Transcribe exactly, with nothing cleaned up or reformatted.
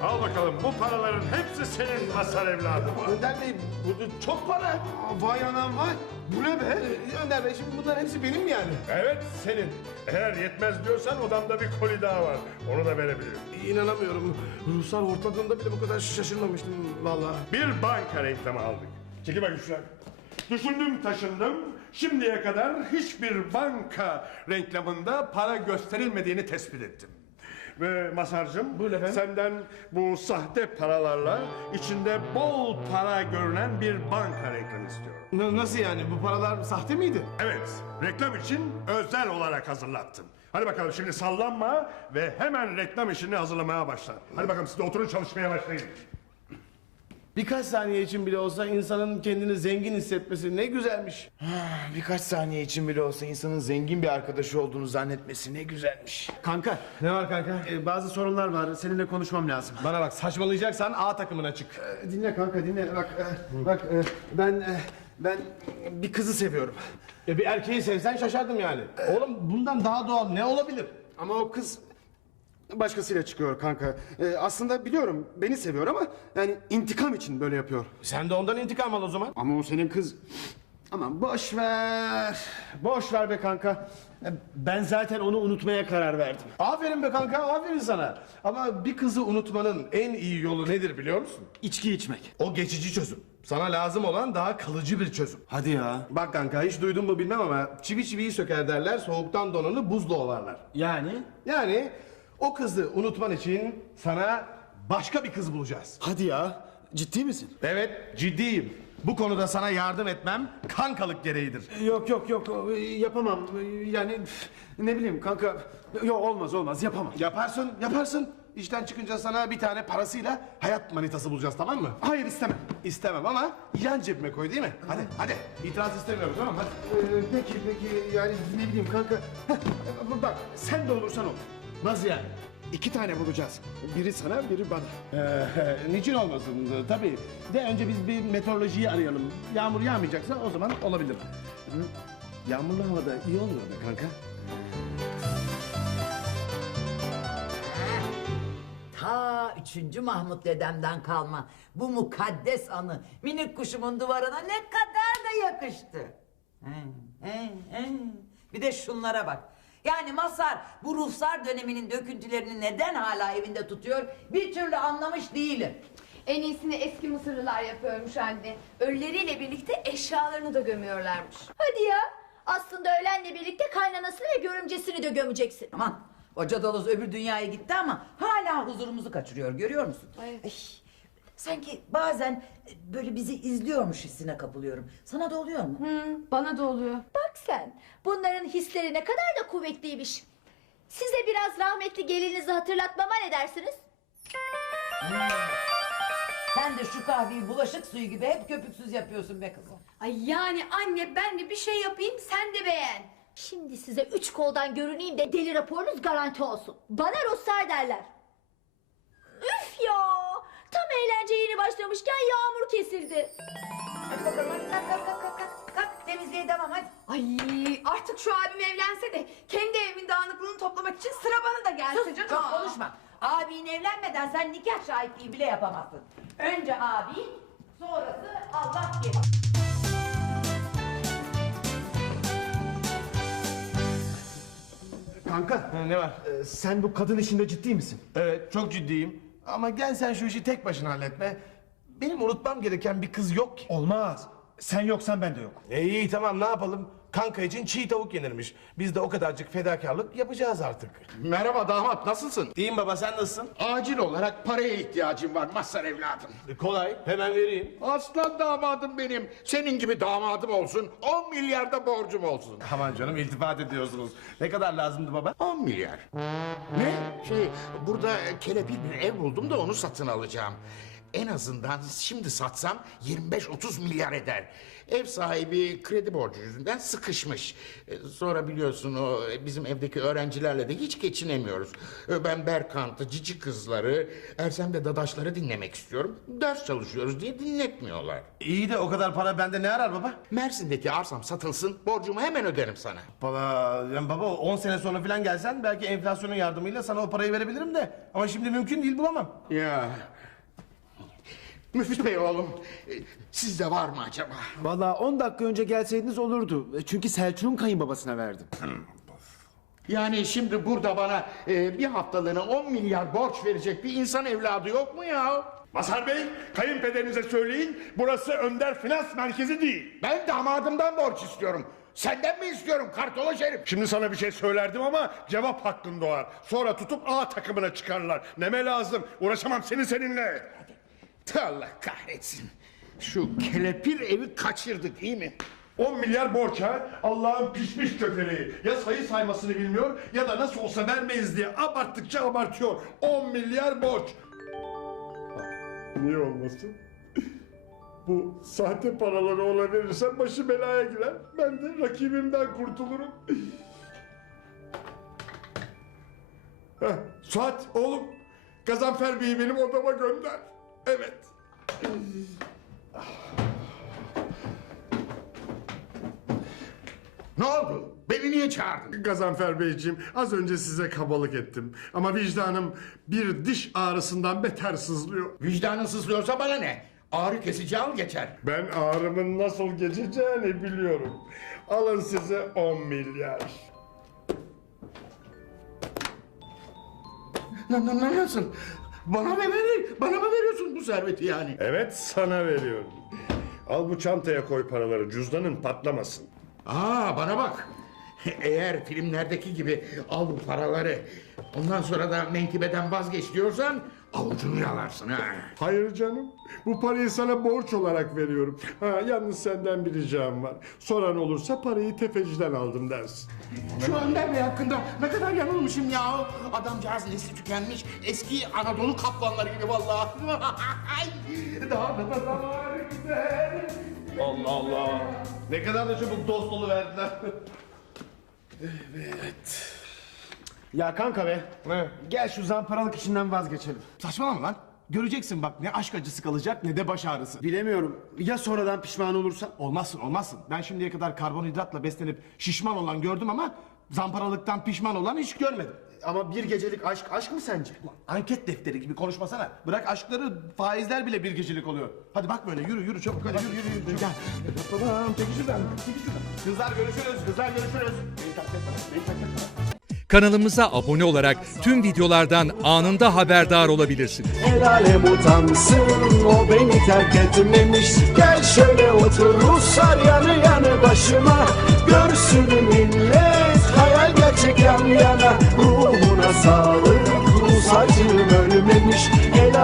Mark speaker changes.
Speaker 1: Al bakalım, bu paraların hepsi senin Mazhar evladım.
Speaker 2: Önder Bey bu çok para. Aa, vay anam vay. Bu ne be? Ee, Önder Bey şimdi bunların hepsi benim mi yani?
Speaker 1: Evet, senin. Eğer yetmez diyorsan odamda bir koli daha var. Onu da verebilirim.
Speaker 2: İnanamıyorum. Ruslar ortadığında bile bu kadar şaşırmamıştım vallahi.
Speaker 1: Bir banka reklamı aldık. Çekil bakayım şuna. Düşündüm taşındım. Şimdiye kadar hiçbir banka reklamında para gösterilmediğini tespit ettim. Ve Mazhar'cığım,
Speaker 2: Buyurun efendim.
Speaker 1: senden bu sahte paralarla içinde bol para görünen bir banka reklamı istiyorum.
Speaker 2: N- nasıl yani? Bu paralar sahte miydi?
Speaker 1: Evet, reklam için özel olarak hazırlattım. Hadi bakalım şimdi sallanma ve hemen reklam işini hazırlamaya başla. Hadi bakalım siz de oturun çalışmaya başlayın.
Speaker 2: Birkaç saniye için bile olsa insanın kendini zengin hissetmesi ne güzelmiş.
Speaker 3: Birkaç saniye için bile olsa insanın zengin bir arkadaşı olduğunu zannetmesi ne güzelmiş.
Speaker 4: Kanka,
Speaker 2: Ne var kanka?
Speaker 4: e, bazı sorunlar var. Seninle konuşmam lazım.
Speaker 2: Bana bak saçmalayacaksan A takımına çık.
Speaker 4: Dinle kanka, dinle. Bak, e, bak e, ben e, ben bir kızı seviyorum.
Speaker 2: Ya bir erkeği sevsen şaşardım yani. Oğlum bundan daha doğal ne olabilir?
Speaker 4: Ama o kız başkasıyla çıkıyor kanka. E, aslında biliyorum beni seviyor ama yani intikam için böyle yapıyor.
Speaker 2: Sen de ondan intikam al o zaman.
Speaker 4: Ama o senin kız... Aman boş ver. Boş ver be kanka. E, Ben zaten onu unutmaya karar verdim.
Speaker 2: Aferin be kanka, aferin sana. Ama bir kızı unutmanın en iyi yolu nedir biliyor musun?
Speaker 4: İçki içmek.
Speaker 2: O geçici çözüm. Sana lazım olan daha kalıcı bir çözüm.
Speaker 4: Hadi ya.
Speaker 2: Bak kanka hiç duydun mu bilmem ama çivi çiviyi söker derler, soğuktan donanı buzla ovarlar.
Speaker 4: Yani?
Speaker 2: Yani o kızı unutman için sana başka bir kız bulacağız.
Speaker 4: Hadi ya. Ciddi misin?
Speaker 2: Evet, ciddiyim. Bu konuda sana yardım etmem kankalık gereğidir.
Speaker 4: Yok yok yok yapamam. Yani üf, ne bileyim kanka. Yok olmaz olmaz yapamam.
Speaker 2: Yaparsın, yaparsın. İşten çıkınca sana bir tane parasıyla hayat manitası bulacağız, tamam mı?
Speaker 4: Hayır istemem.
Speaker 2: İstemem ama yan cebime koy değil mi? Hadi, hadi. İtiraz istemiyorum, tamam mı? Hadi.
Speaker 4: Ee, peki peki yani ne bileyim kanka. Heh, bak sen de olursan ol.
Speaker 2: Nasıl yani?
Speaker 4: İki tane bulacağız. Biri sana biri bana.
Speaker 2: Ee, niçin olmasın? Tabii. De önce biz bir meteorolojiyi arayalım. Yağmur yağmayacaksa o zaman olabilir.
Speaker 4: Hı? Yağmurlu havada iyi olur be kanka.
Speaker 5: Ta üçüncü Mahmut dedemden kalma bu mukaddes anı minik kuşumun duvarına ne kadar da yakıştı. He, he, he. Bir de şunlara bak. Yani Mazhar bu ruhsar döneminin döküntülerini neden hala evinde tutuyor bir türlü anlamış değilim.
Speaker 6: En iyisini eski Mısırlılar yapıyormuş anne. Ölüleriyle birlikte eşyalarını da gömüyorlarmış.
Speaker 7: Hadi ya. Aslında ölenle birlikte kaynanasını ve görümcesini de gömeceksin.
Speaker 5: Aman hoca Daloz öbür dünyaya gitti ama hala huzurumuzu kaçırıyor görüyor musun?
Speaker 6: Ay.
Speaker 5: Ay, sanki bazen böyle bizi izliyormuş hissine kapılıyorum. Sana da oluyor mu?
Speaker 6: Hı, bana da oluyor.
Speaker 7: Bak sen. Bunların hisleri ne kadar da kuvvetliymiş. Size biraz rahmetli gelinizi hatırlatmama ne dersiniz?
Speaker 5: Sen de şu kahveyi bulaşık suyu gibi hep köpüksüz yapıyorsun be kızım.
Speaker 6: Ay yani anne ben de bir şey yapayım sen de beğen.
Speaker 7: Şimdi size üç koldan görüneyim de deli raporunuz garanti olsun. Bana ruhsar derler. Üf ya! Tam eğlence yeni başlamışken yağmur kesildi.
Speaker 5: Hadi bakalım hadi kalk kalk kalk kalk kalk. Kalk temizliğe devam hadi.
Speaker 6: Ay artık şu abim evlense de kendi evimin dağınıklığını toplamak için sıra bana da gelse
Speaker 5: Sus
Speaker 6: canım.
Speaker 5: çok
Speaker 6: Aa.
Speaker 5: konuşma. Abin evlenmeden sen nikah şahitliği bile yapamazsın. Önce abin sonrası Allah gelir.
Speaker 4: Kanka
Speaker 2: Ha, ne var?
Speaker 4: e, sen bu kadın işinde ciddi misin?
Speaker 2: Evet, çok ciddiyim. Ama gel sen şu işi tek başına halletme. Benim unutmam gereken bir kız yok ki.
Speaker 4: Olmaz. Sen yoksan ben de yok.
Speaker 2: E, iyi tamam ne yapalım? Kanka için çiğ tavuk yenirmiş. Biz de o kadarcık fedakarlık yapacağız artık.
Speaker 8: Merhaba damat, nasılsın?
Speaker 2: İyiyim baba, sen nasılsın?
Speaker 8: Acil olarak paraya ihtiyacım var Mazhar evladım.
Speaker 2: E, kolay, hemen vereyim.
Speaker 8: Aslan damadım benim. Senin gibi damadım olsun, on milyarda borcum olsun.
Speaker 2: Aman canım, iltifat ediyorsunuz. Ne kadar lazımdı baba?
Speaker 8: On milyar. Ne? Şey, burada kelepir bir ev buldum da onu satın alacağım. en azından şimdi satsam yirmi beş otuz milyar eder. Ev sahibi kredi borcu yüzünden sıkışmış. E, Sonra biliyorsun o e, bizim evdeki öğrencilerle de hiç geçinemiyoruz. E, Ben Berkant'ı, Cici Kızları, Ersem de Dadaşları dinlemek istiyorum. Ders çalışıyoruz diye dinletmiyorlar.
Speaker 2: İyi de o kadar para bende ne arar baba?
Speaker 8: Mersin'deki arsam satılsın, borcumu hemen öderim sana.
Speaker 2: Valla yani baba on sene sonra falan gelsen belki enflasyonun yardımıyla sana o parayı verebilirim de. Ama şimdi mümkün değil, bulamam.
Speaker 8: Ya. Müfit Bey oğlum, e, sizde var mı acaba?
Speaker 4: Vallahi on dakika önce gelseydiniz olurdu. Çünkü Selçuk'un kayınbabasına verdim.
Speaker 8: Yani şimdi burada bana e, bir haftalığına on milyar borç verecek bir insan evladı yok mu ya?
Speaker 1: Mazhar Bey, kayınpederinize söyleyin, burası Önder Finans Merkezi değil.
Speaker 8: Ben damadımdan borç istiyorum. Senden mi istiyorum kartoloş herif?
Speaker 1: Şimdi sana bir şey söylerdim ama cevap hakkın doğar. Sonra tutup A takımına çıkarlar. Neme lazım, uğraşamam seni seninle.
Speaker 8: Allah kahretsin. Şu kelepir evi kaçırdık iyi mi?
Speaker 1: on milyar borç ha, Allah'ın pişmiş köpeği. Ya sayı saymasını bilmiyor ya da nasıl olsa vermeyiz diye abarttıkça abartıyor. on milyar borç. Niye olmasın? Bu sahte paraları ona verirsem başı belaya girer. Ben de rakibimden kurtulurum. Heh, Suat oğlum, Gazanfer Bey'i benim odama gönder. Evet.
Speaker 8: Ne oldu? Beni niye çağırdın?
Speaker 1: Gazanfer Beyciğim, az önce size kabalık ettim. Ama vicdanım bir diş ağrısından beter sızlıyor.
Speaker 8: Vicdanın sızlıyorsa bana ne? Ağrı kesici al geçer.
Speaker 1: Ben ağrımın nasıl geçeceğini biliyorum. Alın size on milyar.
Speaker 8: Ne, ne, ne nasıl? Bana mı verir? Bana mı veriyorsun bu serveti yani?
Speaker 1: Evet, sana veriyorum. Al bu çantaya koy paraları, cüzdanın patlamasın.
Speaker 8: Aa bana bak. Eğer filmlerdeki gibi al bu paraları ondan sonra da menkıbeden vazgeç diyorsan avucunu yalarsın ha.
Speaker 1: Hayır canım, bu parayı sana borç olarak veriyorum. Ha, yalnız senden bir ricam var. Soran olursa parayı tefeciden aldım dersin.
Speaker 8: Şu Önder Bey hakkında ne kadar yanılmışım ya. Adamcağız nesli tükenmiş eski Anadolu kaplanları gibi vallahi. Daha da daha güzel.
Speaker 2: Allah Allah. Ne kadar da çabuk dost dolu verdiler.
Speaker 4: Ya kanka be.
Speaker 2: Ne?
Speaker 4: Gel şu zamparalık işinden vazgeçelim.
Speaker 2: Saçmalama lan. Göreceksin bak, ne aşk acısı kalacak ne de baş ağrısı.
Speaker 4: Bilemiyorum. Ya sonradan pişman olursan?
Speaker 2: Olmazsın olmazsın. Ben şimdiye kadar karbonhidratla beslenip şişman olan gördüm ama zamparalıktan pişman olan hiç görmedim.
Speaker 4: Ama bir gecelik aşk aşk mı sence?
Speaker 2: Anket defteri gibi konuşmasana. Bırak aşkları, faizler bile bir gecelik oluyor. Hadi bak böyle, yürü yürü çabuk, hadi yürü yürü yürü. Gel. Babam çekil şuradan, çekil şuradan. Kızlar görüşürüz, kızlar görüşürüz. Beni taklit etme, beni taklit etme.
Speaker 9: Kanalımıza abone olarak tüm videolardan anında haberdar olabilirsiniz.
Speaker 10: El alem utansın, o beni terk etmemiş. Gel şöyle otur Ruslar yanı yanı başıma. Görsün millet hayal gerçek yan yana. Ruhuna sağlık Rus acım ölmemiş.